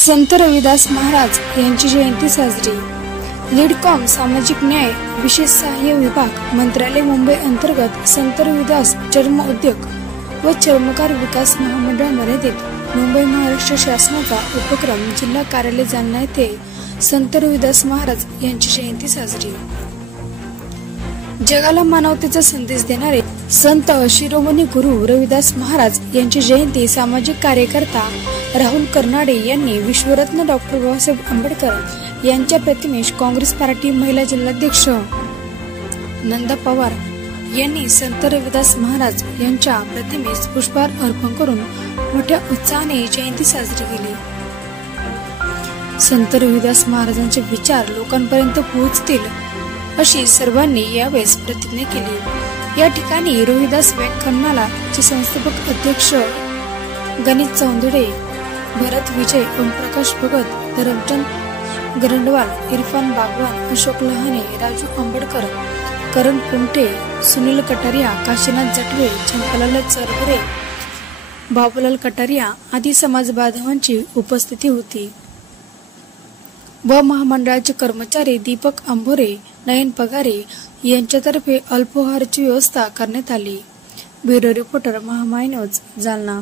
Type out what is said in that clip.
संत रविदास महाराज यांची जयंती साजरी। लीडकॉम सामाजिक न्याय विशेष सहाय्य विभाग मंत्रालय मुंबई अंतर्गत संत रविदास चर्म उद्योग व चर्मकार विकास महामंडळ मर्यादित मुंबई महाराष्ट्र शासनाचा उपक्रम जिल्हा कार्यालय जालना येथे संत रविदास महाराज यांची जयंती साजरी। जगाला मानवतेचा संदेश देणारे संत शिरोमणी गुरु रविदास महाराज यांची जयंती सामाजिक कार्यकर्ता राहुल कर्नाडे यांनी विश्वरत्न डॉक्टर बाबासाहेब आंबेडकर यांच्या प्रतिमेस काँग्रेस पार्टी महिला जिल्हाध्यक्ष नंदा पवार यांनी संत रविदास महाराज यांच्या प्रतिमेस पुष्पहार अर्पण करून मोठ्या उत्साहाने जयंती साजरी केली। संत रविदास महाराजांचे विचार लोकांपर्यंत पोहोचतील अशी सर्वांनी यावेळेस प्रतिज्ञा केली। या ठिकाणी रविदास व्याख्यानमालाचे संस्थापक अध्यक्ष गणेश चौंदडे, भरत विजय, ओमप्रकाश भगत, धरमचंद गरंडवाल, इरफान बागवान, अशोक लहाने, राजू आंबेडकर, करण कुंटे, सुनील कटारिया, काशीनाथ जटवे, चंपालाल चरवरे, बाबूलाल कटारिया आदी समाज बांधवांची उपस्थिती होती व महामंडळाचे कर्मचारी दीपक आंबोरे, नयन पगारे यांच्यातर्फे अल्पोहाराची व्यवस्था करण्यात आली। Bureau reporter, Mahamay news, Jalna.